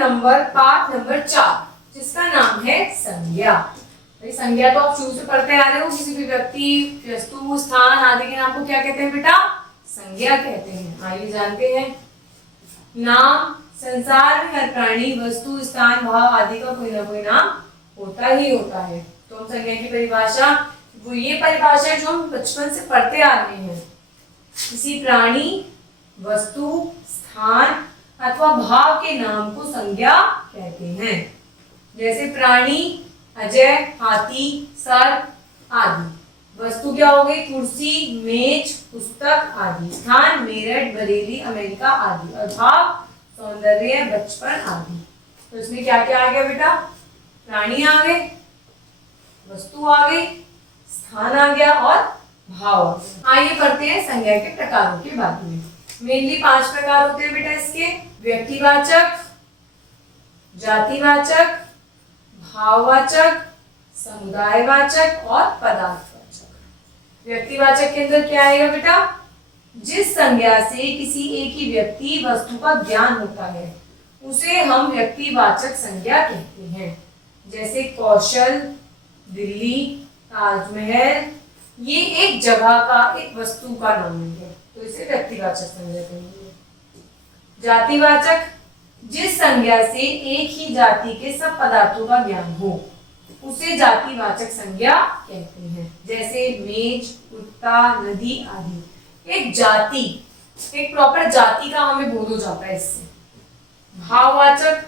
Number पाठ number 4 जिसका नाम है संज्ञा। भाई संज्ञा तो आप शुरू से पढ़ते आ रहे हो, किसी भी व्यक्ति, वस्तु, स्थान आदि के नाम को क्या कहते हैं बेटा? संज्ञा कहते हैं। आइए जानते हैं। नाम, संसार में हर प्राणी, वस्तु, स्थान, भाव आदि का कोई ना कोई नाम होता ही होता है। तो हम संज्ञा की परिभाषा, वो ये परिभाषा है जो हम बचपन से पढ़ते आ रहे हैं। किसी प्राणी, वस्तु, स्थान अथवा भाव के नाम को संज्ञा कहते हैं। जैसे प्राणी अजय, हाथी, सर्प आदि। वस्तु क्या हो गई? कुर्सी, मेज, पुस्तक आदि। स्थान मेरठ, बरेली, अमेरिका आदि। और भाव सौंदर्य, बचपन आदि। तो इसमें क्या क्या आ गया बेटा? प्राणी आ गए, वस्तु आ गई, स्थान आ गया और भाव आ गया। आइए पढ़ते हैं संज्ञा के प्रकारों के बारे में। मेनली 5 प्रकार होते हैं बेटा इसके। व्यक्तिवाचक, जातिवाचक, भाववाचक, समुदायवाचक और पदार्थवाचक। व्यक्तिवाचक के अंदर क्या आएगा बेटा? जिस संज्ञा से किसी एक ही व्यक्ति, वस्तु का ज्ञान होता है उसे हम व्यक्तिवाचक संज्ञा कहते हैं। जैसे कौशल, दिल्ली, ताजमहल, ये एक जगह का, एक वस्तु का नाम है, तो इसे व्यक्तिवाचक संज्ञा कहेंगे। जातिवाचक, जिस संज्ञा से एक ही जाति के सब पदार्थों का ज्ञान हो उसे जातिवाचक संज्ञा कहते हैं। जैसे मेज, कुत्ता, नदी आदि। एक जाति, एक प्रॉपर जाति का हमें बोध हो जाता है इससे। भाववाचक,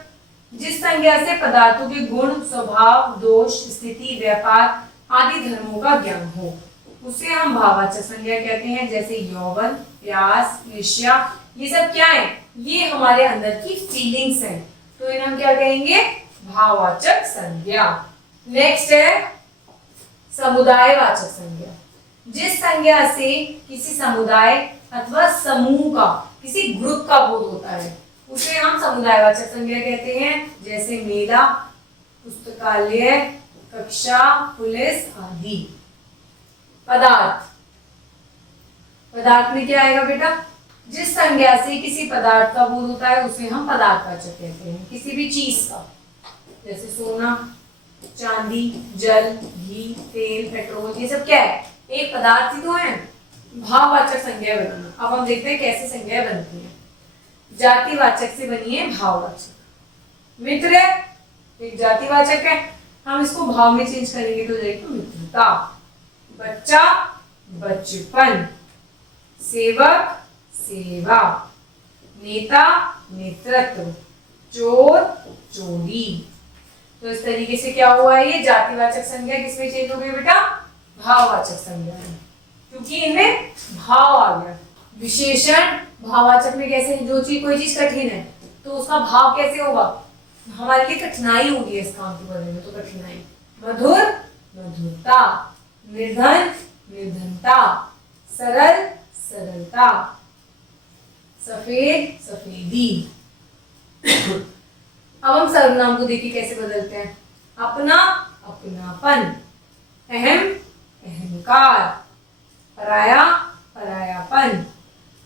जिस संज्ञा से पदार्थों के गुण, स्वभाव, दोष, स्थिति, व्यापार आदि धर्मों का ज्ञान हो उसे हम भाववाचक संज्ञा कहते हैं। जैसे यौवन, प्यास, ईर्ष्या, ये सब क्या है? ये हमारे अंदर की फीलिंग्स हैं, तो इन्हें हम क्या कहेंगे? भाववाचक संज्ञा। नेक्स्ट है समुदायवाचक संज्ञा। जिस संज्ञा से किसी समुदाय अथवा समूह का, किसी ग्रुप का बोध होता है उसे हम समुदायवाचक संज्ञा कहते हैं। जैसे मेला, पुस्तकालय, कक्षा, पुलिस आदि। पदार्थ, पदार्थ में क्या आएगा बेटा? जिस संज्ञा से किसी पदार्थ का बोध होता है उसे हम पदार्थवाचक कहते हैं। किसी भी चीज का, जैसे सोना, चांदी, जल, घी, तेल, पेट्रोल, ये सब क्या है? एक पदार्थ ही तो है। भाववाचक संज्ञा बनाना। अब हम देखते हैं कैसे संज्ञा बनती है। जातिवाचक से बनी है भाववाचक। मित्र एक जातिवाचक है, हम इसको भाव में चेंज करेंगे तो जाएगा मित्रता। बच्चा, बचपन। सेवक, सेवा। नेता, नेतृत्व। चोर, चोरी। तो इस तरीके से क्या हुआ है? ये जातिवाचक संज्ञा किसमें चेंज हो गई बेटा? भाववाचक संज्ञा में, क्योंकि इनमें भाव आ गया। विशेषण, भाववाचक में कैसे? जो चीज, कोई चीज कठिन है तो उसका भाव कैसे होगा? हमारे लिए कठिनाई होगी इस काम को करने में, तो कठिनाई। मधुर, मधुरता। निर्धन, निर्धनता। सरल, सरलता। सफेद, सफेदी। अब हम सर्वनाम को देखिए कैसे बदलते हैं। अपना, अपनापन। अहम, अहंकार। पराया, परायापन।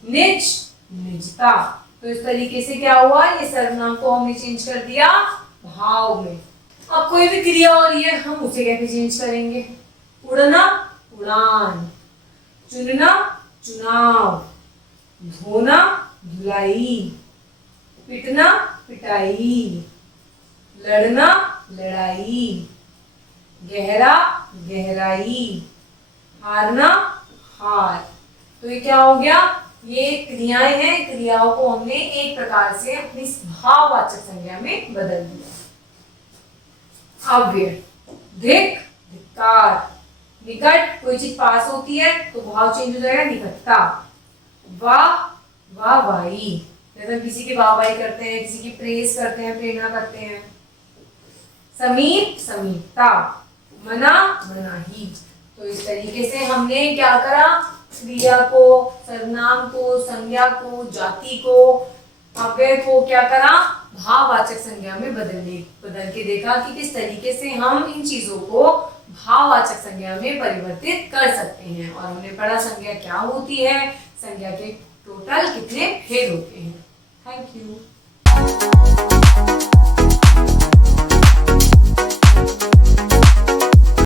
निज, निजता। तो इस तरीके से क्या हुआ? ये सर्वनाम को हमने चेंज कर दिया भाव में। अब कोई भी क्रिया हो रही है हम उसे कैसे चेंज करेंगे? उड़ना, उड़ान। चुनना, चुनाव। धोना, धुलाई। पिटना, पिटाई। लड़ना, लड़ाई। गहरा, गहराई। हारना, हार। तो ये क्या हो गया? ये क्रियाएं हैं, क्रियाओं को हमने एक प्रकार से अपनी भाववाचक संज्ञा में बदल दिया। अव्यय, धिक, धिक्कार। निकट, कोई चीज पास होती है तो भाव चेंज हो जाएगा, निकटता। वाह, वाहवाही, जैसे किसी की वाहवाही करते हैं, किसी की प्रेज करते हैं, प्रेरणा करते हैं। समीप, समीपता। मना, मनाही। तो इस तरीके से हमने क्या करा? क्रिया को, सर्वनाम को, संज्ञा को, जाति को, अव्यय को क्या करा? भाववाचक संज्ञा में बदल के देखा कि किस तरीके से हम इन चीजों को भाववाचक संज्ञा में परिवर्तित कर सकते हैं। और हमने पढ़ा संज्ञा क्या होती है, संज्ञा के टोटल कितने भेद होते हैं। Thank you.